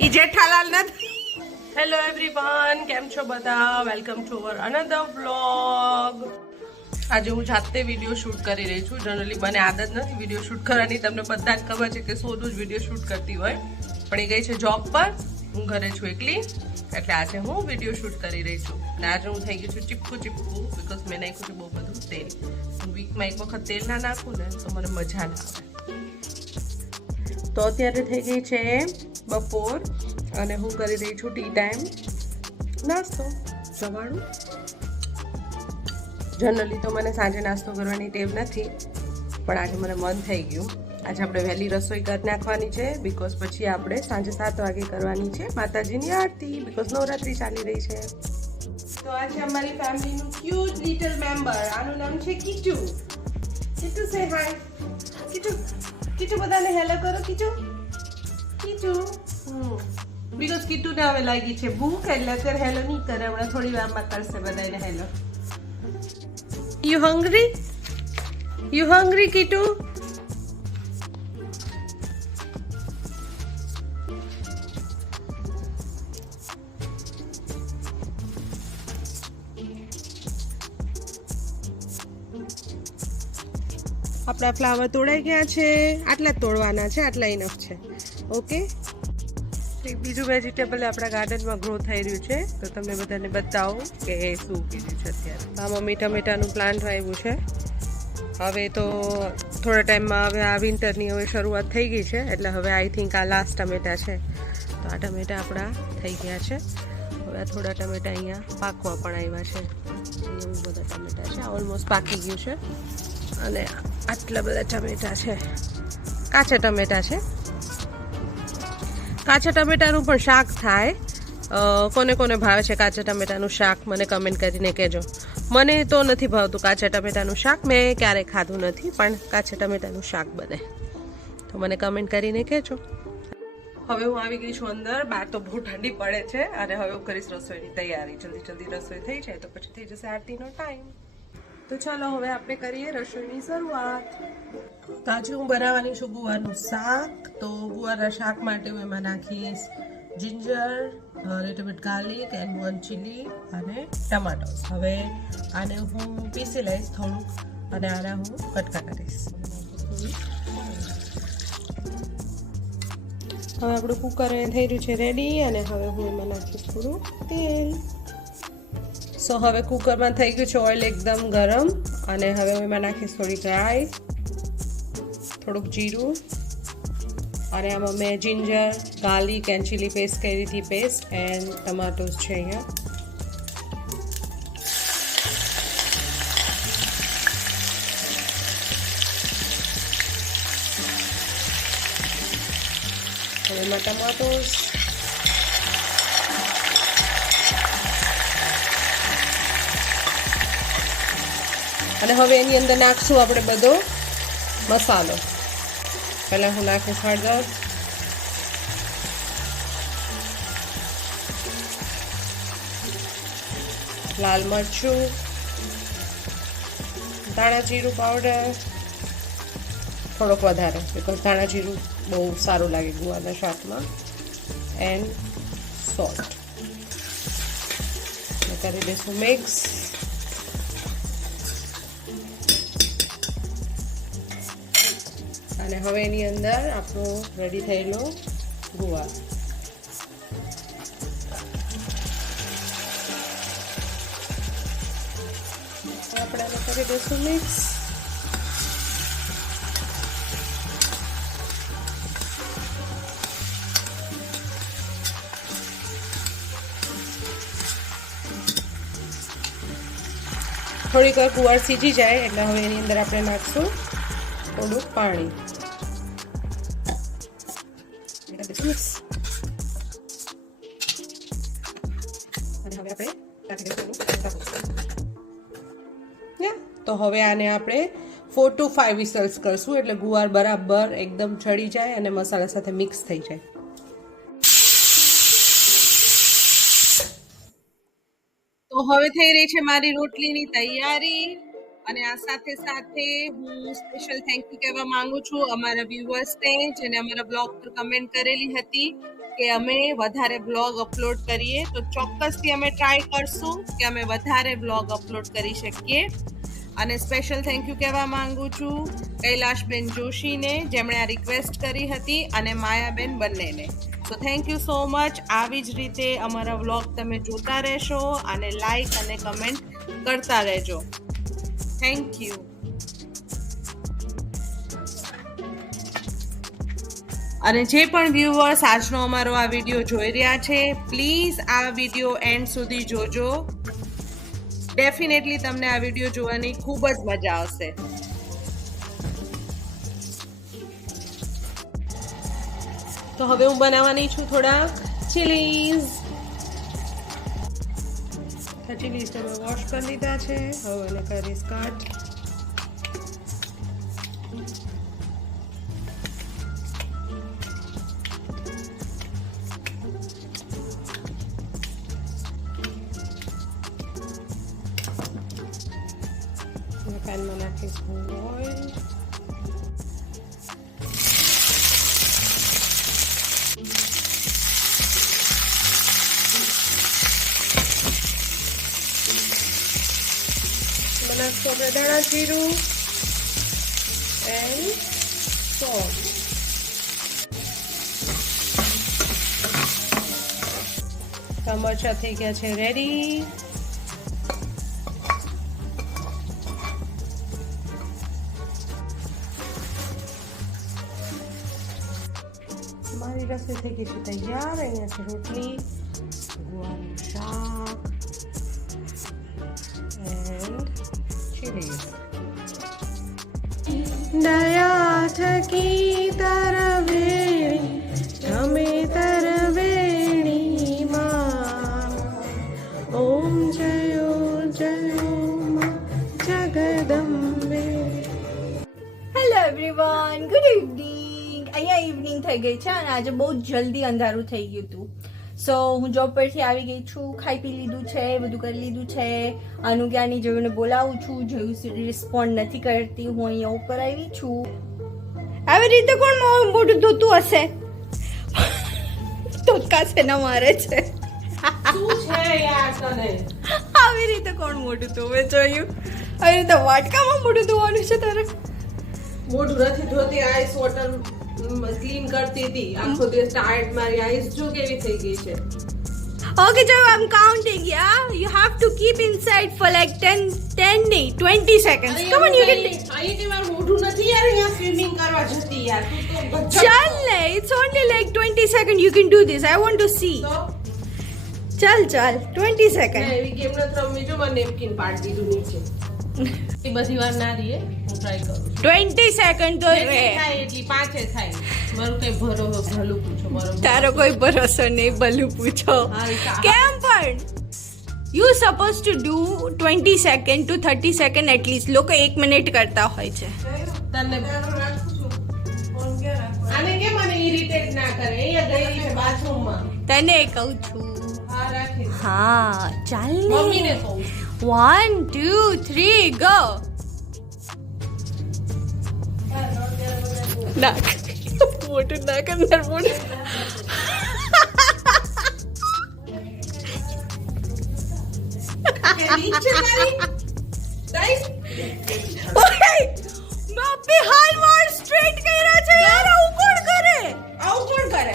ઈ જેઠાલાલ નથી. Hello everyone કેમ છો બધા? Welcome to our another vlog આજે હું જાતે વીડિયો શૂટ કરી રહી છું. જનરલી મને આદત નથી વીડિયો શૂટ કરવાની. તમને બધા જ ખબર છે કે સોનું જ વીડિયો શૂટ કરતી હોય. પણ એ ગઈ છે જોબ પર. હું ઘરે છું એકલી. એટલે આજે હું વીડિયો શૂટ કરી રહી છું. અને આજે હું થઈ ગઈ છું ચીપકું ચીપકું બિકોઝ મેં નાખ્યું છે બહુ બધું તેલ. હું વીકમાં એક વખત તેલ ના નાખું ને તો મને મજા ના આવે. તો અત્યારે થઈ ગઈ છે બપોર અને હું કરી રહી છું ટી ટાઈમ નાસ્તો. સવાળું? જનરલી તો મને સાંજે નાસ્તો કરવાની ટેવ નથી પણ આજે મને મન થઈ ગયું. આજે આપણે વહેલી રસોઈ કરી નાખવાની છે બિકોઝ પછી આપણે સાંજે સાત વાગે કરવાની છે માતાજીની આરતી બિકોઝ નવરાત્રી ચાલી રહી છે. તો આ છે અમારી ફેમિલીનું ક્યુટ લિટલ મેમ્બર આનું નામ છે કીટુ કીટુ સે હાય કીટુ બધાને હેલો કરો કીટુ હમ. બિકોઝ કીટુને હવે લાગી છે ભૂખ, એટલે અત્યારે હેલો નહીં કરે, હમણાં થોડી વારમાં કરશે બધાને hello. You hungry you hungry Kittu? આપણા ફ્લાવર તોડાઈ ગયા છે. આટલા જ તોડવાના છે આટલા ઇનફ છે. ઓકે એક બીજું વેજીટેબલ આપણા ગાર્ડનમાં ગ્રો થઈ રહ્યું છે. તો તમને બધાને બતાવું કે એ શું કીધું છે અત્યારે. આ મમ્મી ટમેટાનું પ્લાન્ટ આવ્યું છે. હવે તો થોડા ટાઈમમાં હવે આ વિન્ટરની હવે શરૂઆત થઈ ગઈ છે. એટલે હવે આઈ થિંક આ લાસ્ટ ટમેટા છે. તો આ ટમેટા આપણા થઈ ગયા છે. હવે આ થોડા ટમેટા અહીંયા પાકવા પણ આવ્યા છે. એવું બધા ટમેટા છે. ઓલમોસ્ટ પાકી ગયું છે. અને આટલા બધા ટમેટા છે. કાચા ટમેટા છે. કાચા ટમેટાનું પણ શાક થાય. કોને કોને ભાવે છે કાચા ટમેટાનું શાક, મને કમેન્ટ કરીને કહેજો. મને તો નથી ભાવતું કાચા ટમેટાનું શાક, મેં ક્યારેય ખાધું નથી, પણ કાચા ટમેટાનું શાક બને. તો મને કમેન્ટ કરીને કહેજો. હવે હું આવી ગઈ છું અંદર, બહાર તો બહુ ઠંડી પડે છે, અને હવે હું કરીશ રસોઈની તૈયારી. જલ્દી જલ્દી રસોઈ થઈ જાય તો પછી થઈ જશે આરતીનો ટાઈમ તો ચાલો હવે આપણે કરીએ રસોઈની શરૂઆત. તો આજે હું બનાવવાની છું ગુવારનું શાક. તો ગુવારના શાક માટે હું એમાં નાખીશ ginger little bit garlic and one chili અને ટમાટો હવે આને હું પીસી લઈશ થોડુંક અને આના હું કટકા કરીશ હવે આપણું કુકર થઈ રહ્યું છે રેડી અને હવે હું એમાં નાખીશ થોડું તેલ. સો હવે કુકરમાં થઈ ગયું છે ઓઇલ એકદમ ગરમ અને હવે હું એમાં નાખીશ થોડીક રાઈ થોડુંક જીરું અને આમાં મેં ginger garlic and chili paste કરી હતી પેસ્ટ એન્ડ ટમાટોસ છે અહીંયા. એમાં ટમાટોસ અને હવે એની અંદર નાખશું આપણે બધો મસાલો. પહેલાં હું નાખીશ હળદર લાલ મરચું. ધાણા જીરું પાવડર થોડોક વધારે બિકોઝ ધાણા જીરું બહુ સારું લાગે ગુવાના શાકમાં. એન્ડ સોલ્ટ કરી દઈશું મિક્સ અને હવે એની અંદર આપણો રેડી થયેલો ગુવાર આપણે આને કરી દઈશું મિક્સ થોડીક વાર કુવાર સીજી જાય એટલે હવે એની અંદર આપણે નાખશું થોડુંક પાણી. મિક્સ. તો હવે આને આપણે ફોર ટુ ફાઈવ વિસલ્સ કરશું એટલે ગુવાર બરાબર એકદમ ચડી જાય અને મસાલા સાથે મિક્સ થઈ જાય. તો હવે થઈ રહી છે મારી રોટલીની તૈયારી. અને આ સાથે સાથે હું સ્પેશિયલ થેન્ક યુ કહેવા માંગુ છું અમારા વ્યુઅર્સને જેને અમારા બ્લોગ પર કમેન્ટ કરેલી હતી કે અમે વધારે બ્લોગ અપલોડ કરીએ. તો ચોક્કસથી અમે ટ્રાય કરશું કે અમે વધારે બ્લોગ અપલોડ કરી શકીએ. અને સ્પેશિયલ થેન્ક યુ કહેવા માંગુ છું કૈલાશબેન જોશીને, જેમણે આ રિક્વેસ્ટ કરી હતી, અને માયાબેન બંનેને. તો થેન્ક યુ સો મચ આવી જ રીતે અમારા વ્લોગ તમે જોતા રહેશો અને લાઈક અને કમેન્ટ કરતા રહેજો. થેન્ક યુ અને જે પણ વ્યુઅર્સ આજનો અમારો આ વીડિયો જોઈ રહ્યા છે પ્લીઝ આ વીડિયો એન્ડ સુધી જોજો. ડેફિનેટલી તમને આ વીડિયો જોવાની ખૂબ જ મજા આવશે. તો હવે હું બનાવવાની છું થોડા ચીલીઝ ચીલીઝ તમે વોશ કરી લીધા છે. હવે એને કરીશ કટ આપણે ધાણા જીરું એન્ડ સોલ્ટ મરચા થઈ ગયા છે રેડી મારી રસોઈ થઈ ગઈ છે તૈયાર, અહીંયા છે રોટલી. દયા થકી તરવેણી તમે તરવેણી માં. ઓમ જયો જયો Jagdambe. Hello everyone good evening અહીંયા ઇવનિંગ થઈ ગઈ છે અને આજે બહુ જલ્દી અંધારું થઈ ગયું હતું. સો હું જોબ પરથી આવી ગઈ છું ખાઈ પી લીધું છે બધું કરી લીધું છે. અનુજ્ઞાની જોયુંને બોલાવું છું જોયું રિસ્પોન્ડ નથી કરતી હું અહીંયા ઉપર આવી છું. આવી રીતે કોણ મોઢું ધોતું હશે? ધોકા છે ને મારે છે. શું છે યાર તને? આવી રીતે કોણ મોઢું ધોવે જોયું? આવી રીતે વાટકામાં મોઢું ધોવાનું છે તારે? મોઢું નથી ધોતી આઈસ વોટર ક્લીન કરતી હતી આખો દિવસ ટાયર્ડ મારી આઈસ જો કેવી થઈ ગઈ છે Okay, Joe, I'm counting, yeah? You have to keep inside for like 10, 10 day, 20 seconds. Come on, you can Chal, it's only like 20 seconds. You can do this. I want to see. Chal, chal. 20 ના, seconds. એ બધી વાર ના દઈએ હું try કરું છું. 20 seconds તો રે. થાય એટલી પાંચે થાય. મારું કઈ ભરો ભલું પૂછો મારો તારો કોઈ ભરોસો નહીં ભલું પૂછો. કેમ પણ? You suppose to do 20 second to 30 second at least લોકો એક મિનિટ કરતા હોય છે. તને આને કેમ મને ઇરિટેટ ના કરે? અહીંયા ગઈ છે બાથરૂમમાં તને કહું છું. હા રાખી હા ચાલ મમ્મીને ને કહું વન ટુ થ્રી ગો નાક મોટું નાક અંદર મોટું અપને હાલ વાળ સ્ટ્રેટ કર્યા છે યાર આવું કોણ કરે. આવું કોણ કરે.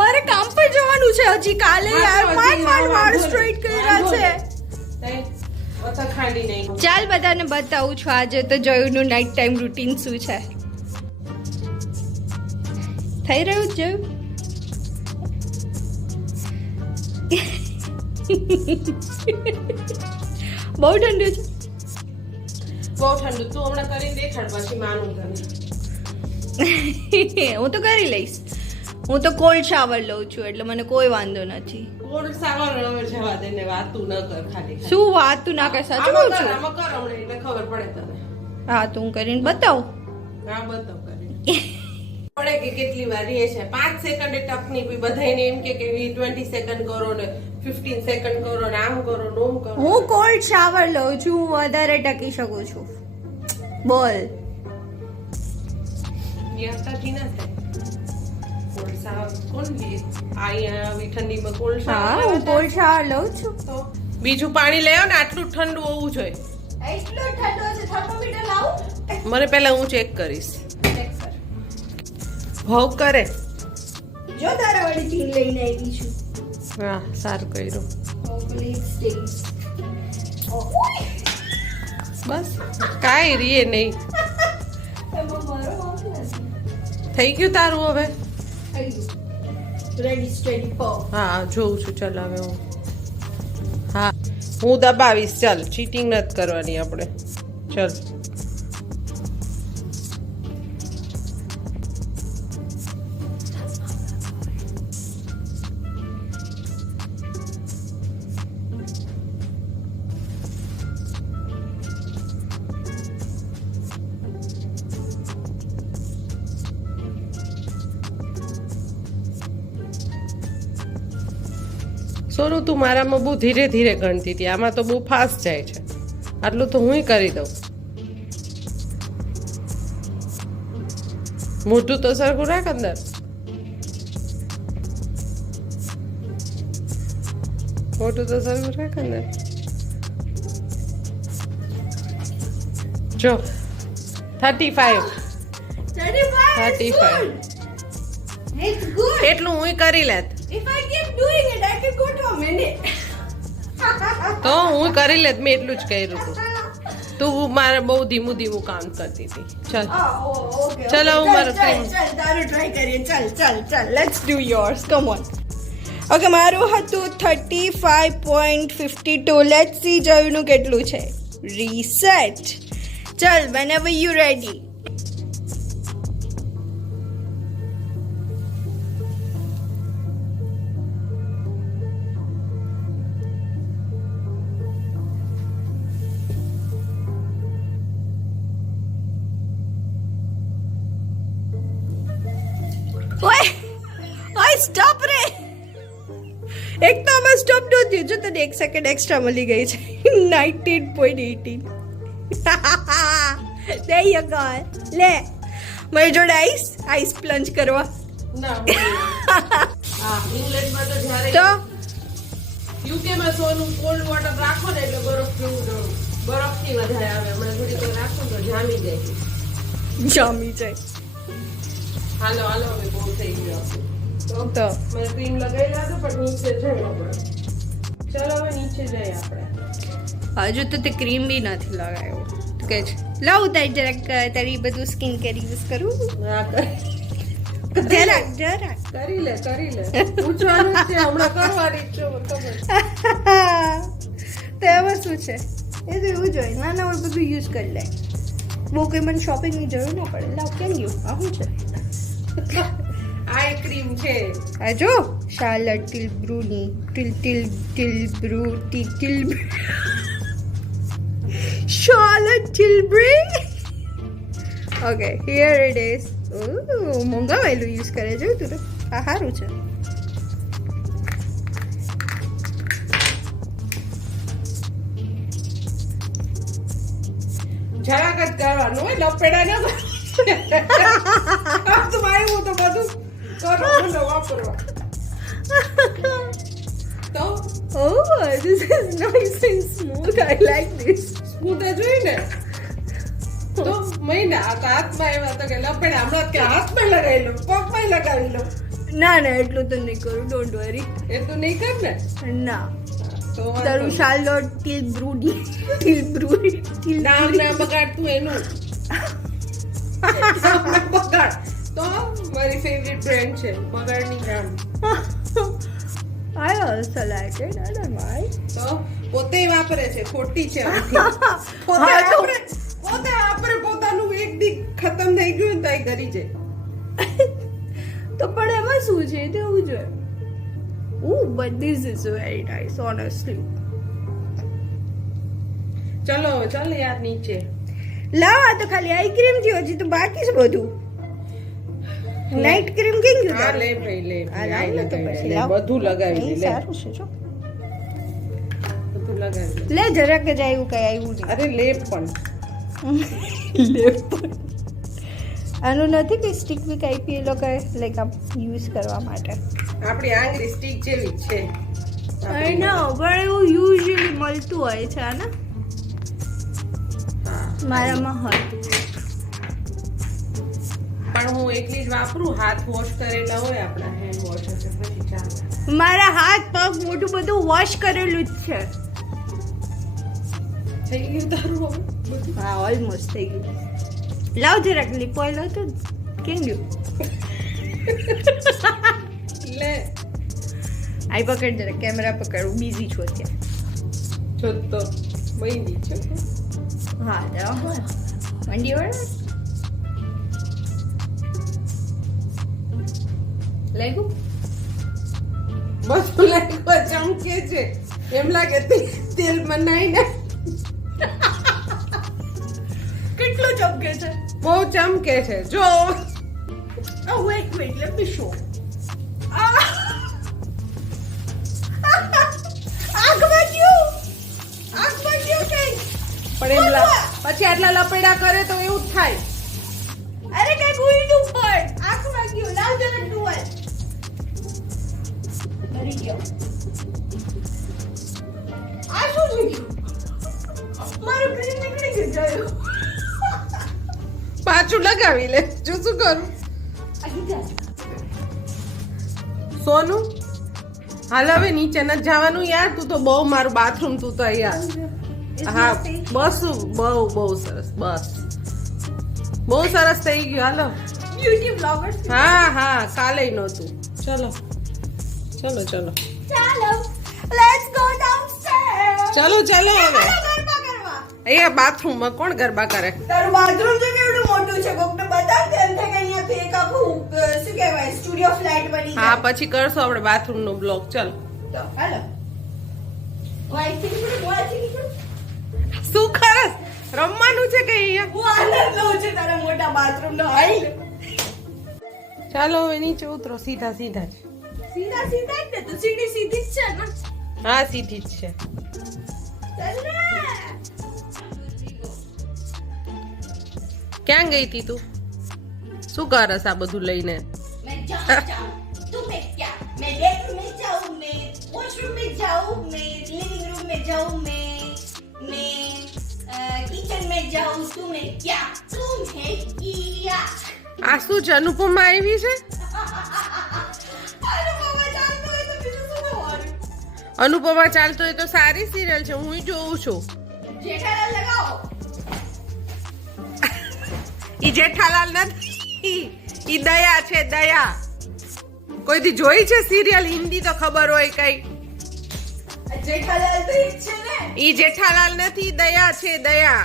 મારે કામ પર જવાનું છે હજી કાલે યાર માર માર વાળ સ્ટ્રેટ કર્યા છે. ઓછા ખાંડી નહીં ચાલ બધાને બતાવું છું આજે તો જોયુંનું નાઇટ ટાઈમ રૂટીન શું છે. થઈ રહ્યું છે જોયું? બહુ ઠંડુ છે. બહુ ઠંડુ. તું હમણાં કરીને દેખાડ પછી માનું હું તો કરી લઈશ. હું તો કોલ્ડ શાવર લઉં છું એટલે મને કોઈ વાંધો નથી. કોણ સાવર હવે જવા દે ને વાતું ન કર ખાલી શું વાત ના કર સાચું કહું છું? આમાં કર હમણાં એટલે ખબર પડે તને હા તું કરીને બતાવ. ના બતાવ કરીને પડે કે કેટલી વાર રહે છે? પાંચ સેકન્ડ ટકની બી બધાને એમ કે કે ટ્વેન્ટી સેકન્ડ કરો ને ફિફ્ટીન સેકન્ડ કરો ને આમ કરો ને ઓમ કરો હું કોલ્ડ શાવર લઉં છું હું વધારે ટકી શકું છું. બોલ. યાતાથી ના થાય. કોલ્ડ કોણ ઠંડીમાં કોલસા હા હું કોલસા લઉં છું. તો બીજું પાણી લેવો ને આટલું ઠંડુ હોવું જોઈએ. એટલો ઠંડો છે થર્મોમીટર લાવું? મને પહેલા હું ચેક કરીશ. ભાવ કરે. જો તારા વાળી ચીન લઈને આવી છું. હા સારું કર્યું. બસ કાંઈ રીએ નહીં. થઈ ગયું તારું હવે? હા જોઉં છું. ચાલ, હવે હું. હા, હું દબાવીશ. ચાલ ચીટિંગ નથી કરવાની આપણે. ચાલ. તું મારામાં બહુ ધીરે ધીરે ગણતી હતી આમાં તો બહુ ફાસ્ટ જાય છે આટલું તો હું કરી દઉં મોટું તો સરખું રાખ અંદર મોટું તો સરખું રાખ અંદર જો thirty five 35 is 35. good. It's good. એટલું હું કરી લેત If I keep doing it, તો હું કરી લેત મેં એટલું જ કર્યું હતું. તું મારે બહુ ધીમું ધીમું કામ કરતી હતી. ચાલ. ચલો, હું મારો ચાલ, ચલ ચલ તારું ડુ કરીએ. ચાલ, ચાલ, ચાલ. Let's do yours. Come on. Okay મારું હતું thirty five point fifty two let's see જયનું કેટલું છે? રીસેટ ચલ વેન એવર યુ ઓય એક સેકન્ડ એક્સ્ટ્રા મળી ગઈ છે. Nineteen point eighteen there you go લે. મારી જોડે આઈસ આઈસ પ્લંજ કરવા. તો તો? યુકેમાં સોનું કોલ્ડ વોટર રાખો ને એટલે બરફ જેવું બરફથી વધારે આવે. હમણાં થોડી તો રાખો તો જામી જાય. જામી જાય. હાલો હાલો હવે બહુ થઈ ગયો. તો? મેં લગાવી લાદો પણ નીચે આપણે ચલો હવે નીચે જઈએ આપણે. હજુ તો તે ક્રીમ બી નથી લગાવ્યો. તું કે છે લાવ તારી જરાક તારી બધું સ્કિન કેર. યુઝ કરું. જરાક જરાક. કરી લે કરી લે. પૂછવાનું છે હમણાં કરવાની જ છે મને ખબર તો એમાં શું છે? એ તો એવું જોઈએ ના હોય બધું યુઝ કરી લે. બહુ કંઈ મને શોપિંગની જરૂર ના પડે. લાવ કેમ ગયું? આ શું છે? આ ક્રીમ છે. આ જો શાર્લટ ટિલબ્રુની ટિલ ટિલ ટિલબ્રુ ટી till Charlotte Tilbury okay here it is oh મોંઘાવાયેલું use કરે છે તું તો. આ સારું છે. જરાક જ કરવાનું હોય, લપેડા ન તો આવ્યું તો બધું કરો વાપરવા તો Oh, this is nice and smooth. I like this. Smooth જ હોય ને? તો મહિના આ તો હાથમાં એવા તો કે લપેડા. હમણાં કે હાથમાં લગાવી લો પગમાં લગાવી લો ના ના એટલું તો નહીં કરું. ડોન્ટ વરી એ તો નહીં કર ને? ના. તો તારું ડોટ ટીલ બ્રુડી ટીલ બ્રુડી ટીલ નામ ના બગાડતું એનું. બગાડ. તો મારી ફેવરિટ બ્રેન્ડ છે બગાડની નામ I also like it. I don't mind. તો પોતે વાપરે છે ખોટી છે પોતે વાપરે પોતે વાપરે પોતાનું એક દી ખતમ થઈ ગયું તો એ ગરી જાય. તો પણ એમાં શું છે? તેવું જોઈએ ઓ but this is very nice honestly ચલો ચાલ યાર નીચે. લાવ આ તો ખાલી આઈસ્ક્રીમ ક્રીમથી હજી તો બાકી છે બધું. નાઇટ ક્રીમ કેમ ગયું હા લે ભાઈ લે. આ લાવ ને તો પછી લે. લાવ. બધું લગાવી લે. સારું છે જો. બધું લગાવી લે જરાક જ આવ્યું કઈ આવ્યું નહીં. અરે લેપ પણ. આનું નથી કે સ્ટીક બી કઈ પી એ લોકો લાઈક આમ યુઝ કરવા માટે? આપણી આંગળી સ્ટીક જેવી જ છે. આઈ નો પણ એવું યુઝ્યુઅલી મળતું હોય છે આને? મારામાં હોય. પણ હું એકલી જ વાપરું હાથ વોશ કરેલા હોય આપણા હેન્ડ વોશ હશે પછી ચાલે. મારા હાથ પગ મોટું બધું વોશ કરેલું જ છે. થઈ ગયું તારું બધું? હા ઓલમોસ્ટ થઈ ગયું. લાવ જરાક લિપ લો ને. કેમ ગયું? લે. આઈ પકડ જરાક કેમેરા પકડું બિઝી છું અત્યારે. જો તો બની છે. હા. મંડી વાળા? લાગ્યું બધું લાગ્યું ચમકે છે. એમ લાગે તેલ તેલ બનાવીને કેટલું ચમકે છે? બહુ ચમકે છે. જો. Oh, wait, wait, let me show. પણ એમ પછી આટલા લપેડા કરે તો એવું જ થાય. અરે કંઈક ગયો. આ શું થઈ ગયું? મારો green નીકળી ગયો પાછું લગાવી લે. જો શું કરું? સોનું હાલ હવે નીચે ન જવાનું યાર. તું તો બહુ મારું બાથરૂમ તું તો યાર હા બસ બહુ બહુ સરસ બસ. બહુ સરસ થઈ ગયું. હાલો. બ્યુટી બ્લોગર હા હા કાલે નહોતું. ચલો. ચલો ચાલો. ચાલો લેટ્સ ગો ડાઉનસ્ટેર્સ ચાલો ચાલો હવે. અહીંયા બાથરૂમમાં કોણ ગરબા કરે? તારું બાથરૂમ તો કેવડું મોટું છે? કોકને બતાવ કે થાય કે અહીંયા તો એક આખું શું કહેવાય સ્ટુડિયો ફ્લેટ બની હા પછી કરશો આપણે બાથરૂમ નો બ્લોક. ચલો. તો હાલો. નીકળું નીકળું. શું ખરસ રમવાનું છે કે અહીંયા? હું આનંદ લઉં છું તારા મોટા બાથરૂમ નો હાઈ ચાલો હવે નીચે ઉતરો સીધા સીધા જ. સીધા સીધા જ ને તો સીડી સીધી જ છે ને. હા સીધી જ છે. ક્યાં ગઈ હતી તું? શું કરસ આ બધું લઈને? આ શું છે અનુપમા આવી છે? અનુપમા ચાલતો હોય તો સારી સિરિયલ છે હું જોઉં છું. જેઠાલાલ ઈ જેઠાલાલ નથી. ઈ દયા છે દયા. કોઈથી જોઈ છે સિરિયલ હિન્દી તો ખબર હોય કઈ. જેઠાલાલ તો ઈ છે ને. ઈ જેઠાલાલ નથી દયા છે દયા.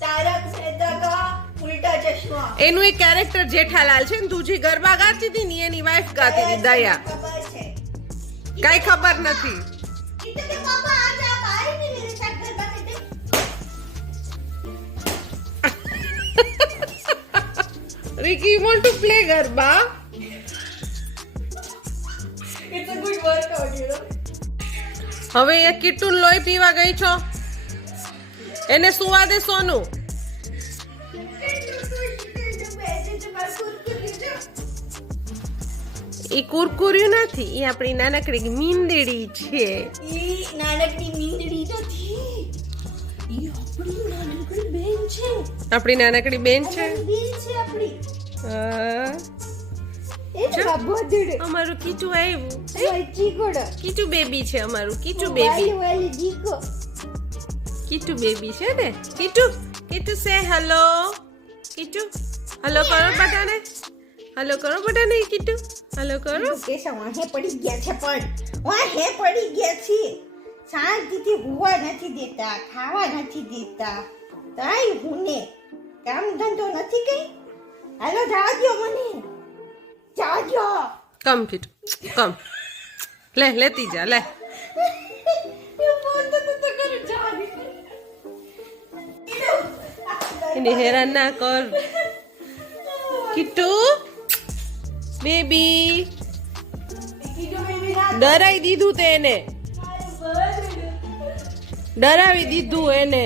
તારક મહેતા કા ઉલ્ટા ચશ્મા. એનું એક કેરેક્ટર જેઠાલાલ છે ને તું જે ગરબા ગાતી હતી ને એની વાઈફ ગાતી હતી દયા. કઈ ખબર નથી Ricky, you want to play garba? It's a good workout, you know. હવે એ કિટુન લોહી પીવા ગઈ છો એને સુવા દે સોનું ઈ કુરકુર્યું નથી એ આપણી નાનકડી મીંદડી છે. એ નાનકડી મીંદડી નથી. આપણી નાનકડી બેન છે. આપણી નાનકડી બેન છે? છે આપણી. હા. એ બાબા દેડે અમારું કીચું આવ્યું. કીચું બેબી છે અમારું કીચું બેબી. વાલી બેબી છે ને? કીચું કીચું સે હેલો કીચું હેલો કરો બધાને. હેલો કરો બટા નહીં કીટુ હલો કરો. કેશા વાહે પડી ગયા છે પણ વાહે પડી ગયા છે શાંતિથી હોવા નથી દેતા ખાવા નથી દેતા તાઈ હુને. કામ ધંધો નથી કઈ? હાલો જવા દો મને. જવા દો કમ કીચું કમ લે લેતી જા લે. એને હેરાન ના કર. કિટ્ટુ? બેબી. ડરાવી દીધું તે એને. ડરાવી દીધું એને.